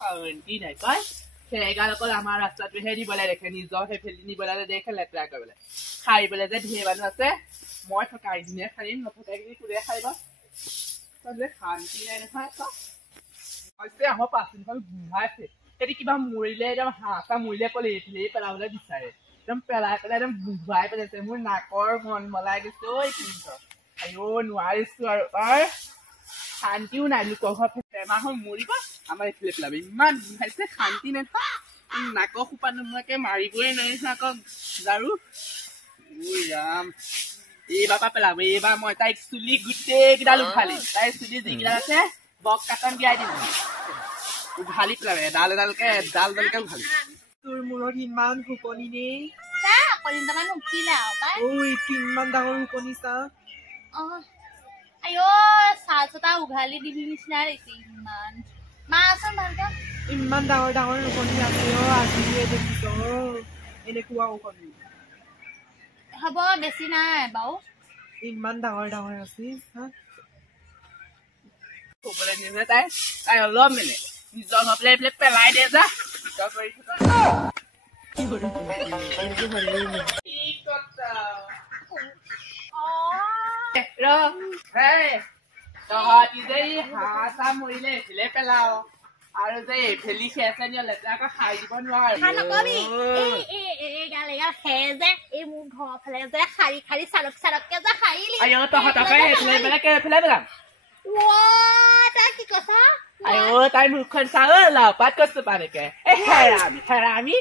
কি নাই কয় সেইগাল অকল আমাৰ ৰাস্তাটোহে দিবলৈ দেখে নিজৰ সেইফালে নিবলৈ দেখে লেতেৰা কৰিবলৈ খাৰিবলৈ যে ঢেৰ মানুহ আছে মই থকা এদিনে খাৰিম নথকা এদিন কোনে খাৰিব শান্তি নাই নহয় হৈছে আমাৰ পাচনখন গোন্ধাইছে যদি কিবা মৰিলে একদম হাঁহ চা মৰিলে ক'লে এইফালে পেলাবলৈ বিচাৰে একদম পেলাই একদম গোন্ধাই পেলাইছে মোৰ নাকৰ মন মলাই গৈছে ঐ কিন্তু আইঅ নোৱাৰিছো আৰু শান্তিও নাই লোকৰ ঘৰত এমাহৰ মৰিব আমাৰ এইফালে পেলাব ইমান গোন্ধাইছে শান্তি নাই নাকৰ সোপা নোমোৱাকে মাৰিবই নোৱাৰিছো আকৌ জাৰু ৰাম এইবাৰ পৰা পেলাব এইবাৰ মই তাইক চুলি গোটেইকেইডাল উঘালিম তাইৰ চুলি যিকেইডাল আছে বক কাটন দিয়াই দিম উঘালি পেলাব এডালকে উঘালি তোৰ মূৰত ইমান শুকনি নে কিমান ডাঙৰ শুকনি চা আইঅ চালচটা উঘালি দিবি নিচিনা লাগিছে ইমান ডাঙৰ ডাঙৰ শুকনি আছে আজিয়ে দেখিছ এনেকুৱা শুকনি হ'ব বেছি নাই বাৰু ইমান ডাঙৰ ডাঙৰ আছিল ক'বলৈ নিছে তাই অলপ মেলে নিজৰ ঘৰলৈ এইফালে পেলাই দিয়ে যা তহঁতি যে হাঁহ চাহ মৰিলে এইফালে পেলাও আৰু যে এইফালি খেছে নিয়ে লেতেৰা আকৌ খাই দিব নোৱাৰো তাই মুখখন চা লাপাত কৈছো পানেকে হেৰামি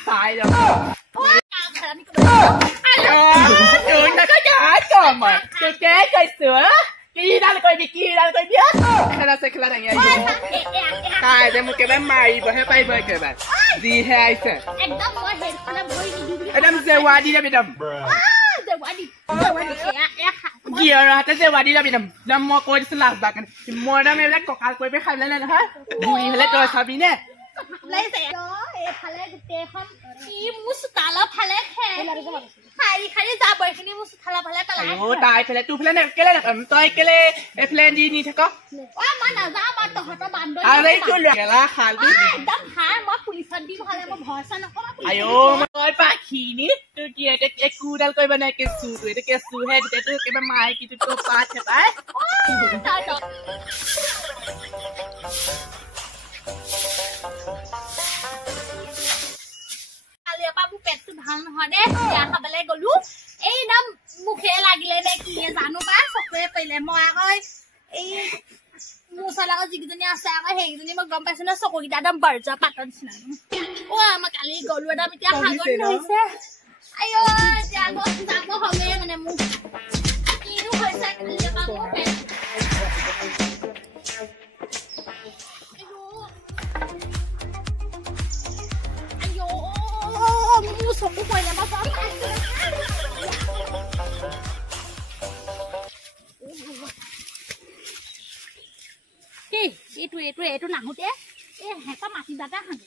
চাই কৈছো কিডাল কৰিবি খেলা চেখেলা দাঙি আহিব তাই যে মোক একেবাৰে মাৰিবহে পাৰিব একেবাৰে যিহে আহিছে একদম জেৱা দি যাবি একদম গিয়ৰ হাতে জেৱা দি যাবি একদম মই কৈ দিছো লাষ্ট বাৰ কাৰণে মই একদম এইবিলাক কঁকাল কৰি পেলাই খাই পেলাই নহয় বুঢ়ী হলে তই চাবি নে তাই ফেলে তোৰ ফেলে কেলে নাপাম তই কেলে এইফালে দি নি থাক তই পাখিনি তোৰ কি একোডাল কৰিব নাই কেঁচুটো এইটো কেঁচুহে তেতিয়াতো একেবাৰে মাইকীটো তোৰ পাত হেপাই পেটটো ভাল নহয় দে বিয়া খাবলৈ গলো একদম মুখে লাগিলে নে কি জানো বা চকুৱে পৰিলে মই আকৌ এই মোৰ ওচৰত আকৌ যিকেইজনী আছে আকৌ সেইকেইজনী মই গম পাইছো ন চকুকেইটা একদম বৰজোৱা পাতৰ নিচিনা মই কালি গলো একদম এতিয়া সাগৰ ধৰিছে আইঅ যাব হবে মানে মোক কিনো হৈছে কালি চকু পইলে এইটো নাহোতে হেঁচা মাটি দাদা হাঁহে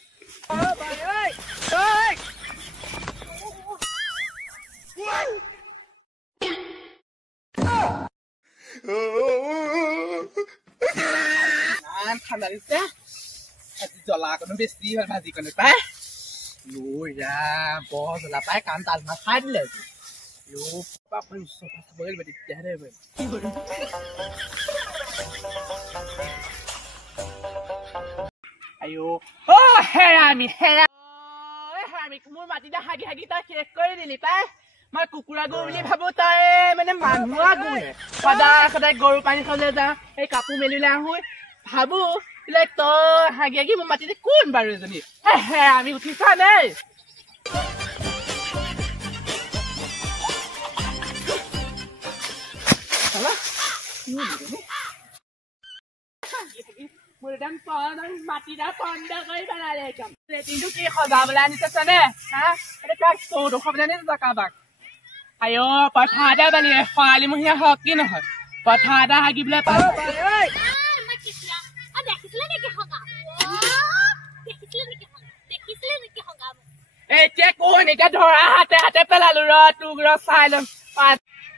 ঠাণ্ডা দিছে জ্বলা অকণো বেছি হ'ল ভাজিকণে পাই বৰ জ্বলা পাই কাম তাল মাছ খাই দিলে তেতিয়াহে হেৰামি মোৰ মাটিতে হাগি হাগি তই শেষ কৰি দিলি পাই মই কুকুৰা গৰু বুলি ভাবো তই মানে মানুহৰ গৰুহে সদায় গৰু পানী খাবলৈ যাওঁ এই কাপোৰ মেলিলে আহো ভাবো তই হাগি হাগি মোৰ মাটিতে কোন বাৰু এজনী আমি উঠিছা দেই মোৰ একদম মাটিটা পন্দ কৰি পেলালে একদম লেটিনটো কি সজাবলৈ আনিছে নে চৌদশ আনিছে কাৰোবাক আইঅ পথাৰ এটা বালি খৰালিমহীয়া হওক কি নহয় পথাৰ এটা হাগিবলৈ পাই এতিয়া কোন এতিয়া ধৰা হাতে পেলালো তোক চাই লম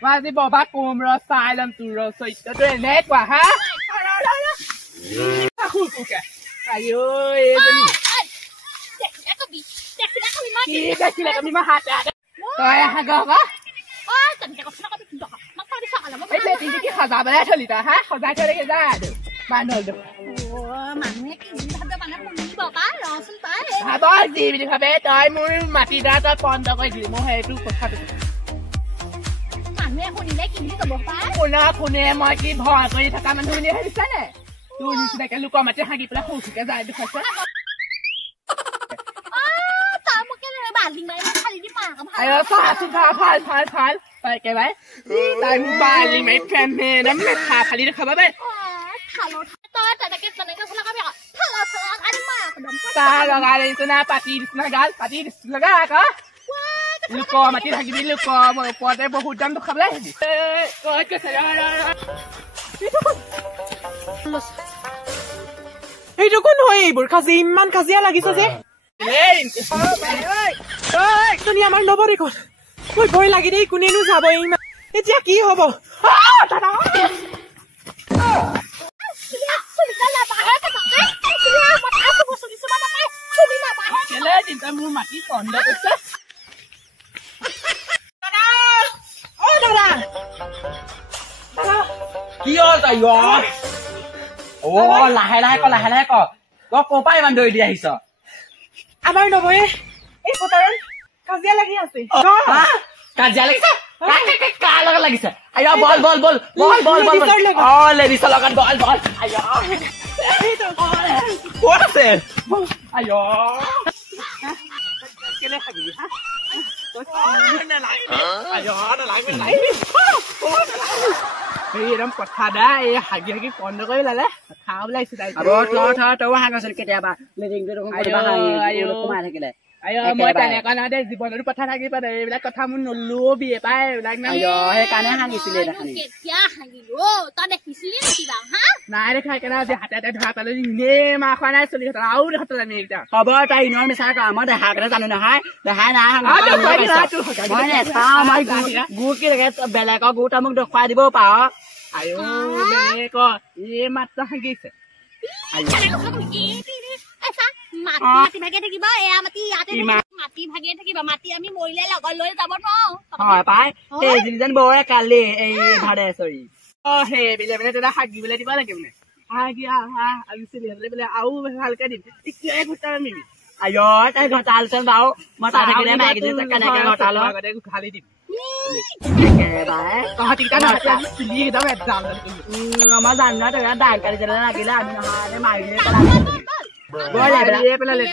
মই আজি ববা কম চাই লম তোৰ চৰিত্ৰটো এনেকুৱা হা ayo ini Kita sila kami mahata kaya hagawa Ese tinggi ki khaza bala choli ta ha khaza chole ke ja do manol do মানুহে কি ভাবে মানে শুনিব পা ৰচোন পাই ha boy ji bi khabe tai mur mati da ta pon da koi di mo he tu কথা to মানুহে শুনিলে কি বুলি কব পা কোনা কোনে মই কি ভয় কৰি থকা মানুহ নি হেৰিছা নে তুই নিচিনাকে লোকৰ মাটি হাগি পেলাই সৌচিকে যায় দেখুৱাইছে তাৰ মুকে বালিং মাৰি খালি দি পাক ayo ভাল পাই কে ভাই তাই মু বালি মে ফেনে দম লে খা খালি দেখাবা বে খালো তই তাকে তেনেকে ফলা কাবি খালো আনি মা একদম তা লগা দিছনা পাতি দিছনা গাল পাতি দিছনা লগা কা লোকৰ মাটি হাগিবি লোকৰ ওপৰতে বহুত দাম দেখাবলে হেবি কই কৈছে এইটো কোন হয় এইবোৰ কাজি ইমান কাজিয়া লাগিছে যে তুমি আমাৰ নবৰে ক'ত মই ভয় লাগি দেই কোনেনো যাব ইমান এতিয়া কি হ'ব কেলে চিন্তা মোৰ মাটি কন্দ কৈছে কি হ'ল তই লাহে লাহে ক তই ক'ৰ পৰা ইমান দৌৰি দি আহিছ আমাৰ নবৰে এই পথাৰত কাজিয়া লাগি আছে কাজিয়া লাগিছে কাৰ লগত লাগিছে আইয়া বল লেডিছৰ লগত বল আইয়া ক'ত আছে আইয়া কেলে হাগিবি হা এইদম কথা দা এই হাগি হাগি কন্দ কৰি লালে খাওঁ ওলাইছে তাই তই হাগিছিল কেতিয়াবা সোমাই থাকিলে আইয়া মই তেনেকুৱা নহয় দেই জীৱনতো কথা থাকিব দে এইবিলাক কথা মোৰ নলবি পাই এইবিলাক সেইকাৰণে হাগিছিলে কেতিয়া হাগিলো তই দেখিছিলি নেকি বাৰু হা নাই দেখা কেনে যে হাতে ধৰা পালো ইনে মা খোৱা নাই চলি আৰু দেখা আমি এতিয়া হ'ব তাই ইনৰ মিছা কৰা মই দেখা কেনে জানো নহয় দেখাই নাই মই নেচাওঁ মই গু কি লাগে বেলেগৰ গু তই মোক দেখুৱাই দিবও পাৰ আইও বেলেগ এই মাত্ৰ হাগিছে মাটি ভাগে থাকিব এয়া মাটি ইয়াতে মাটি ভাগে থাকিব মাটি আমি মৰিলে লগত লৈ যাব নোৱাৰো হয় পাই এই যিজন বৌৰে কালি এই ভাড়ে চৰি সেই বেলে বেলে তেতিয়া হাগিবলৈ দিব লাগে মানে হাগি আগিছিলে বোলে আৰু ভালকে দিম এতিয়াই ঘটাম আমি আইঅ তাই ঘটালচোন বাৰু মই তাই থাকিলে মাইকিজনী কেনেকে ঘটালো ঘালি দিম আমাৰ জানো তই দাইল কাটি যেনে লাগিলে আমি নহয় মাৰি পেলালে